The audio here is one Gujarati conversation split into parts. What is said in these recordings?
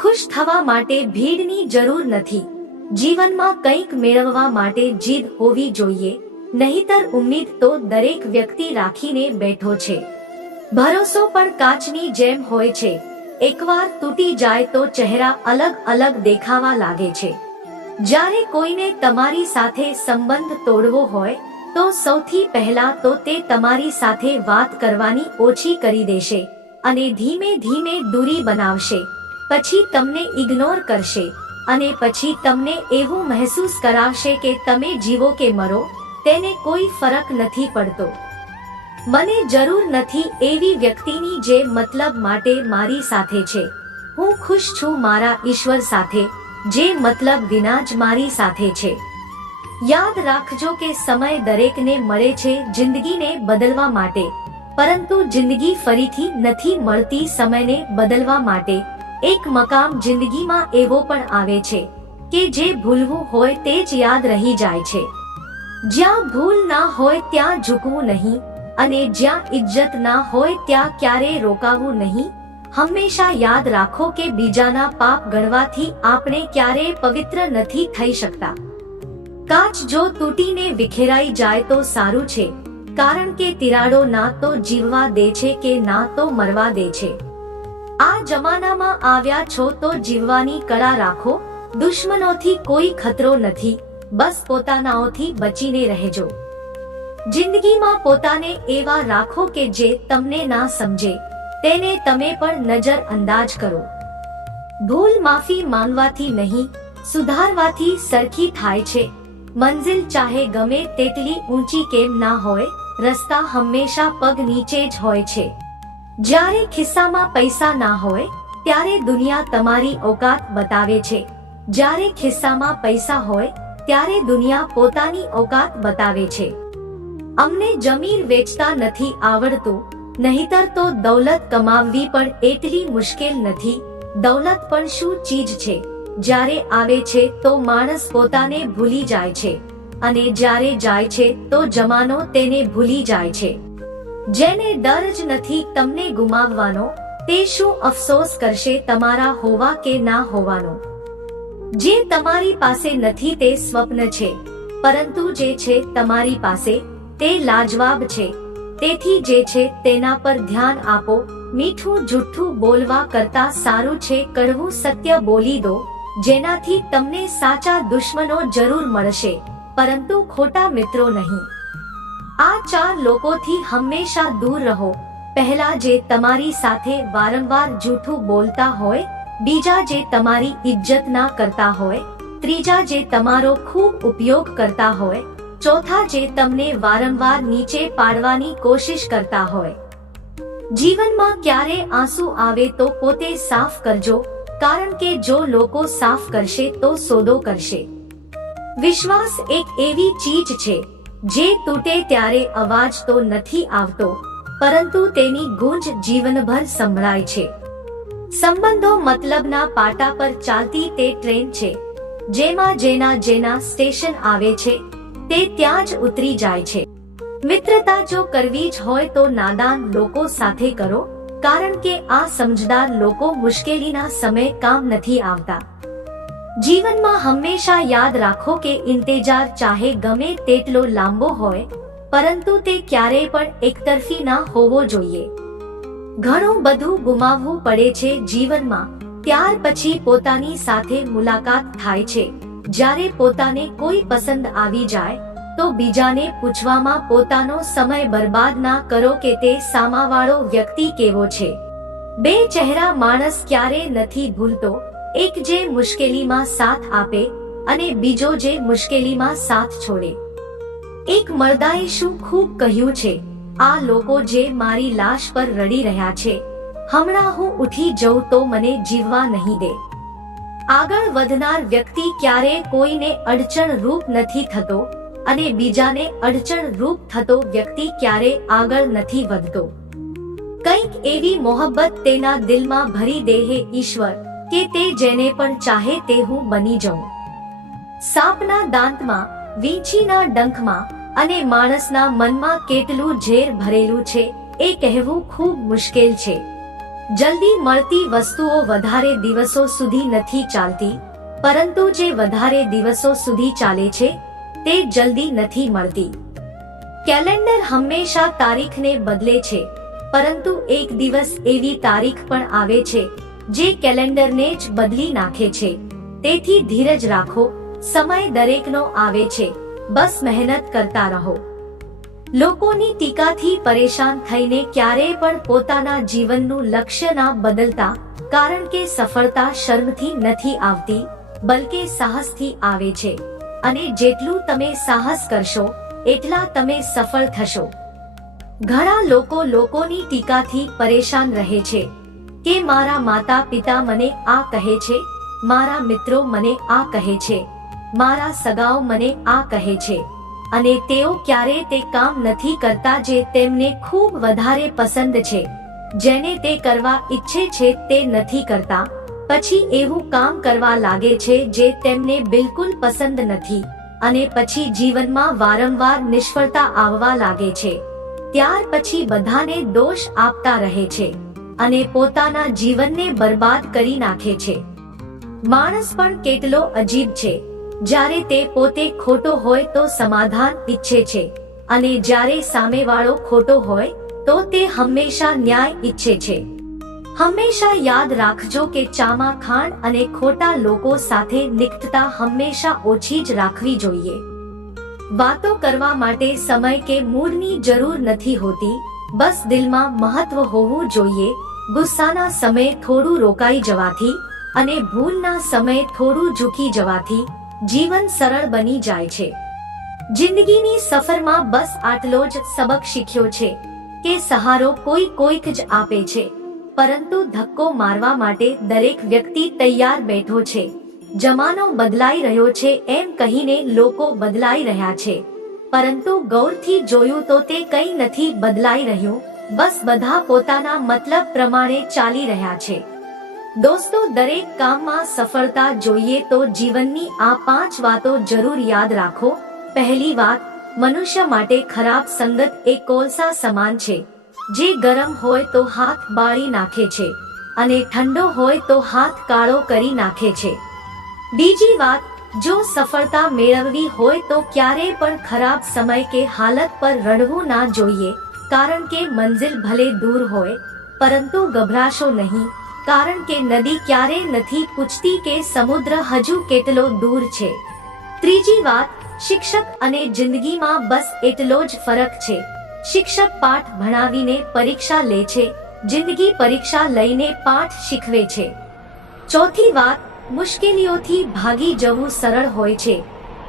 ખુશ થવા માટે ભીડની જરૂર નથી. જીવનમાં કંઈક મેળવવા માટે જીદ હોવી જોઈએ, નહીતર ઉમ્મીદ તો દરેક વ્યક્તિ રાખીને બેઠો છે. ભરોસો પણ કાચની જેમ હોય છે. એકવાર તૂટી જાય તો ચહેરા અલગ અલગ દેખાવા લાગે છે. જ્યારે કોઈને તમારી સાથે સંબંધ તોડવો હોય, તો સૌથી પહેલા તો તે તમારી સાથે વાત કરવાની ઓછી કરી દેશે અને ધીમે ધીમે દૂરી બનાવશે. પછી તમને ઇગ્નોર કરશે. અને પછી તમને એવું મહેસૂસ કરાવશે કે તમે જીવો કે મરો, તેને કોઈ ફરક નથી પડતો. મને જરૂર નથી એવી વ્યક્તિની જે મતલબ માટે મારી સાથે છે. હું ખુશ છું મારા ઈશ્વર સાથે, જે મતલબ વિના જ મારી સાથે છે. યાદ રાખજો કે સમય દરેકને મળે છે જિંદગીને બદલવા માટે. પરંતુ જિંદગી ફરીથી નથી મળતી સમયને બદલવા માટે. એક મકામ જિંદગીમાં એવો પણ આવે છે, કે જે ભૂલવું હોય તે જ યાદ રહી જાય છે. જ્યાં ભૂલ ના હોય ત્યાં ઝૂકવું નહીં, અને જ્યાં ઇજ્જત ના હોય ત્યાં ક્યારે રોકાવું નહીં. હંમેશા યાદ રાખો કે બીજાના પાપ ગણવાથી આપણે ક્યારેય પવિત્ર નથી થઈ શકતા. કાચ જો તૂટીને વિખેરાઈ જાય તો સારું છે, કારણ કે તિરાડો ના તો જીવવા દે છે કે ના તો મરવા દે છે. આ જમાનામાં આવ્યા છો તો જીવવાની કળા રાખો. દુશ્મનોથી કોઈ ખતરો નથી. બસ પોતાનાઓથી બચીને રહેજો. જિંદગીમાં પોતાને એવા રાખો કે જે તમને ના સમજે. તેને તમે પણ નજર અંદાજ કરો. ભૂલ માફી માંગવાથી નહીં, સુધારવાથી સરખી થાય છે. મંજિલ ચાહે ગમે તેટલી ઊંચી કેમ ના હોય, રસ્તા હંમેશા પગ નીચે જ હોય છે. જ્યારે ખિસ્સામાં પૈસા ના હોય, ત્યારે દુનિયા તમારી ઓકાત બતાવે છે. જ્યારે ખિસ્સામાં પૈસા હોય, ત્યારે દુનિયા પોતાની ઓકાત બતાવે છે. અમને જમીન વેચતા નથી આવડતું, નહીતર તો દૌલત કમાવવી પણ એટલી મુશ્કેલ નથી. દૌલત પણ શું ચીજ છે? જ્યારે આવે છે તો માણસ પોતાને ભૂલી જાય છે. અને જ્યારે જાય છે તો જમાનો તેને ભૂલી જાય છે. જેને ડર જ નથી તમને ગુમાવવાનો, તે શું અફસોસ કરશે તમારા હોવા કે ના હોવાનો? જે તમારી પાસે નથી તે સ્વપ્ન છે, પરંતુ જે છે તમારી પાસે, તે લાજવાબ છે. તેથી જે છે તેના પર ધ્યાન આપો, મીઠું જુઠ્ઠું બોલવા કરતા સારું છે, કડવું સત્ય બોલી દો, જેનાથી તમને સાચા દુશ્મનો જરૂર મળશે, પરંતુ ખોટા મિત્રો નહીં. આ ચાર લોકોથી હંમેશા દૂર રહો. પહેલા જે તમારી સાથે વારંવાર જૂઠું બોલતા હોય, બીજા જે તમારી ઇજ્જત ના કરતા હોય, ત્રીજા જે તમારો ખૂબ ઉપયોગ કરતા હોય, ચોથા જે તમને વારંવાર નીચે પાડવાની કોશિશ કરતા હોય. જીવનમાં ક્યારે આંસુ આવે તો પોતે સાફ કરજો, કારણ કે જો લોકો સાફ કરશે તો સોદો કરશે. વિશ્વાસ એક એવી ચીજ છે જે તૂટે ત્યારે અવાજ તો નથી આવતો, પરંતુ તેની ગુંજ જીવનભર સંભળાય છે. સંબંધો મતલબના પાટા પર ચાલતી તે ટ્રેન છે, જેમાં જેના જેના સ્ટેશન આવે છે, તે ત્યાં જ ઉતરી જાય છે. મિત્રતા જો કરવી જ હોય તો નાદાન લોકો સાથે કરો, કારણ કે આ સમજદાર લોકો મુશ્કેલીના સમય કામ નથી આવતા. જીવનમાં હંમેશા યાદ રાખો કે ઇંતેજાર ચાહે ગમે તેટલો લાંબો હોય, પરંતુ તે ક્યારેય પણ એકતરફી ના હોવો જોઈએ. ઘણું બધું ગુમાવવું પડે છે જીવનમાં, ત્યાર પછી પોતાની સાથે મુલાકાત થાય છે. જ્યારે પોતાને કોઈ પસંદ આવી જાય, તો બીજાને પૂછવામાં પોતાનો સમય બરબાદ ના કરો કે તે સામાવાળો વ્યક્તિ કેવો છે. બે ચહેરા માણસ ક્યારે નથી ભૂલતો એક જે મુશ્કેલીમાં સાથ આપે અને બીજો જે મુશ્કેલીમાં સાથ છોડે. એક મર્દાએ શું ખૂબ કહ્યું છે? આ લોકો જે મારી લાશ પર રડી રહ્યા છે, હમણાં હું ઉઠી જઉં તો મને જીવવા નહીં દે. આગળ વધનાર વ્યક્તિ ક્યારે કોઈને અડચણ રૂપ નથી થતો અને બીજાને અડચણ રૂપ થતો વ્યક્તિ ક્યારે આગળ નથી વધતો. કંઈક એવી મોહબ્બત તેના દિલમાં ભરી દેહે ઈશ્વર. કે તે જેને પણ ચાહે તે હું બની જઉં. સાપના દાંતમાં, વીંછીના ડંખમાં અને માણસના મનમાં કેટલું ઝેર ભરેલું છે એ કહેવું ખૂબ મુશ્કેલ છે. જલ્દી મળતી વસ્તુઓ વધારે દિવસો સુધી નથી ચાલતી, પરંતુ જે વધારે દિવસો સુધી ચાલે છે, તે જલ્દી નથી મળતી. કેલેન્ડર હંમેશા તારીખને બદલે છે, પરંતુ એક દિવસ એવી તારીખ પણ આવે છે જે કેલેન્ડરને જ બદલી નાખે છે. તેથી ધીરજ રાખો, સમય દરેકનો આવે છે. બસ મહેનત કરતા રહો. લોકોની ટીકાથી પરેશાન થઈને ક્યારેય પણ પોતાના જીવનનું લક્ષ્ય ના બદલતા, કારણ કે સફળતા શર્મથી નથી આવતી, બલકે સાહસથી આવે છે. અને જેટલું તમે સાહસ કરશો, એટલા તમે સફળ થશો. ઘણા લોકો લોકોની ટીકાથી પરેશાન રહે છે. કે મારા માતા પિતા મને આ કહે છે, મારા મિત્રો મને આ કહે છે, મારા સગાઓ મને આ કહે છે, અને તેઓ ક્યારે તે કામ નથી કરતા જે તેમને ખૂબ વધારે પસંદ છે, જેને તે કરવા ઈચ્છે છે તે નથી કરતા, પછી એવું કામ કરવા લાગે છે જે તેમને બિલકુલ પસંદ નથી, અને પછી જીવનમાં વારંવાર નિષ્ફળતા આવવા લાગે છે, ત્યાર પછી બધાને દોષ આપતા રહે છે. અને પોતાના જીવનને બરબાદ કરી નાખે છે. માણસ પણ કેટલો અજીબ છે. જ્યારે તે પોતે ખોટો હોય તો સમાધાન ઈચ્છે છે અને જ્યારે સામેવાળો ખોટો હોય તો તે હંમેશા ન્યાય ઈચ્છે છે. હંમેશા યાદ રાખજો કે ચામાં ખાંડ અને ખોટા લોકો સાથે નિકટતા હંમેશા ઓછી જ રાખવી જોઈએ. વાતો કરવા માટે સમય કે મૂડની જરૂર નથી હોતી, બસ દિલમાં મહત્વ હોવું જોઈએ ગુસ્સાના સમયે થોડું રોકાઈ જવાથી અને ભૂલના સમયે થોડું ઝૂકી જવાથી જીવન સરળ બની જાય છે. જિંદગીની સફરમાં બસ આટલો જ સબક શીખ્યો છે કે સહારો કોઈ કોઈક જ આપે છે, પરંતુ ધક્કો મારવા માટે દરેક વ્યક્તિ તૈયાર બેઠો છે. જમાનો બદલાઈ રહ્યો છે એમ કહીને લોકો બદલાઈ રહ્યા છે, પરંતુ ગૌરથી જોયું તો તે કંઈ નથી બદલાઈ રહ્યું બસ બધા પોતાના મતલબ પ્રમાણે ચાલી રહ્યા છે. દોસ્તો, દરેક કામમાં સફળતા જોઈએ તો જીવનની આ પાંચ વાતો જરૂર યાદ રાખો. પહેલી વાત, મનુષ્ય માટે ખરાબ સંગત એ કોલસા સમાન છે. જે ગરમ હોય તો હાથ બાળી નાખે છે અને ઠંડો હોય તો હાથ કાળો કરી નાખે છે. બીજી વાત, જો સફળતા મેળવવી હોય તો ક્યારેય પણ ખરાબ સમય કે હાલત પર રડવું ના જોઈએ. કારણ કે મંજિલ ભલે દૂર હોય, પરંતુ ગભરાશો નહીં, કારણ કે નદી ક્યારેય નથી પૂછતી કે સમુદ્ર હજુ કેટલો દૂર છે. ત્રીજી વાત, શિક્ષક અને જિંદગીમાં બસ એટલો જ ફરક છે. શિક્ષક પાઠ ભણાવીને પરીક્ષા લે છે, જિંદગી પરીક્ષા લઈને પાઠ શીખવે છે. ચોથી વાત, મુશ્કેલીઓથી ભાગી જવું સરળ હોય છે.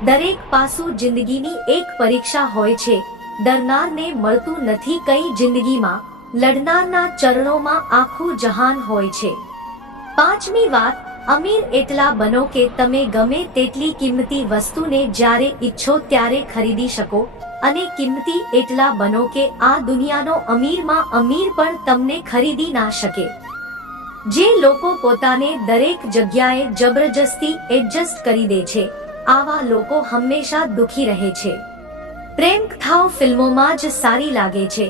દરેક પાસું જિંદગીની એક પરીક્ષા હોય છે. ડરનારને મળતું નથી કઈ જિંદગીમાં, લડનારના ચરણોમાં આખું જહાન હોય છે. પાંચમી વાત, અમીર એટલા બનો કે તમે ગમે તેટલી કિંમતી વસ્તુને જ્યારે ઈચ્છો ત્યારે ખરીદી શકો, અને કિંમતી એટલા બનો કે આ દુનિયાનો અમીરમાં અમીર પણ તમને ખરીદી ના શકે. જે લોકો પોતાને દરેક જગ્યાએ જબરજસ્તી એડજસ્ટ કરી દે છે, આવા લોકો હંમેશા દુખી રહે છે. પ્રેમ કથાઓ ફિલ્મોમાં જ સારી લાગે છે.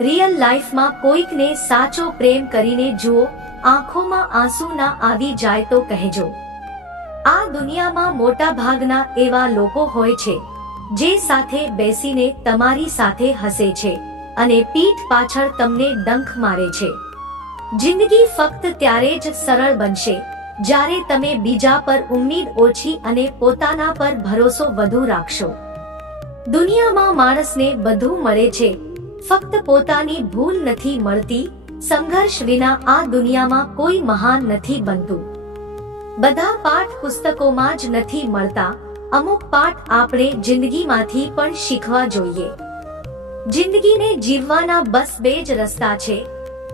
રિયલ લાઈફમાં કોઈકને સાચો પ્રેમ કરીને જુઓ, આંખોમાં આંસુ ના આવી જાય તો કહેજો. આ દુનિયામાં મોટા ભાગના એવા લોકો હોય છે, જે સાથે બેસીને તમારી સાથે હસે છે અને પીઠ પાછળ તમને ડંખ મારે છે. જિંદગી ફક્ત ત્યારે જ સરળ બનશે, જ્યારે તમે બીજા પર ઉમ્મીદ ઓછી અને પોતાના પર ભરોસો વધુ રાખશો. દુનિયામાં માણસને બધું મળે છે. ફક્ત પોતાની ભૂલ નથી મળતી, સંઘર્ષ વિના આ દુનિયામાં કોઈ મહાન નથી બનતું. બધા પાઠ પુસ્તકોમાં જ નથી મળતા, અમુક પાઠ આપણે જિંદગીમાંથી પણ શીખવા જોઈએ. જિંદગીને જીવવાના બસ બે જ રસ્તા છે.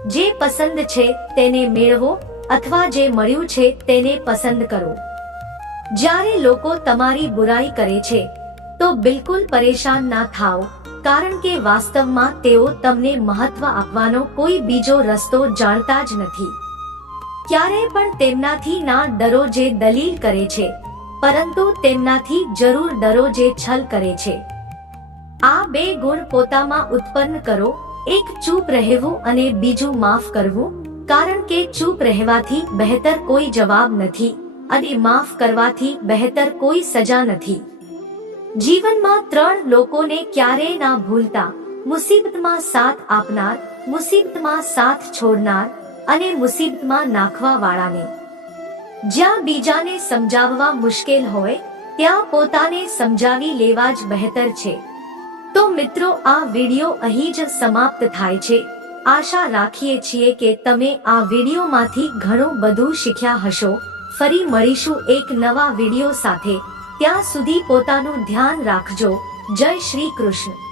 જે પસંદ છે તેને મેળવો, અથવા જે મળ્યું છે તેને પસંદ કરો. જ્યારે લોકો તમારી બુરાઈ કરે છે તો બિલકુલ પરેશાન ના થાઓ, કારણ કે વાસ્તવમાં તેઓ તમને મહત્વ આપવાનો કોઈ બીજો રસ્તો જાણતા જ નથી. ક્યારે પણ તેમનાથી ના ડરો જે દલીલ કરે છે, પરંતુ તેમનાથી જરૂર ડરો જે છલ કરે છે. આ બે ગુણ પોતામાં ઉત્પન્ન કરો, એક ચૂપ રહેવું અને બીજું માફ કરવું, કારણ કે ચૂપ રહેવાથી બહેતર કોઈ જવાબ નથી, અને માફ કરવાથી બહેતર કોઈ સજા નથી. જીવનમાં ત્રણ લોકોને ક્યારેય ના ભૂલતા. મુસીબતમાં સાથ આપનાર, મુસીબતમાં સાથ છોડનાર અને મુસીબતમાં નાખવા વાળાને જ્યાં બીજાને સમજાવવા મુશ્કેલ હોય, ત્યાં પોતાને સમજાવી લેવા જ બહેતર છે. તો મિત્રો, આ વિડિયો અહીં જ સમાપ્ત થાય છે. આશા રાખીએ છીએ કે તમે આ વિડીયોમાંથી ઘણું બધું શીખ્યા હશો. ફરી મળીશું એક નવા વીડિયો સાથે. ત્યાં સુધી પોતાનું ધ્યાન રાખજો. જય શ્રી કૃષ્ણ.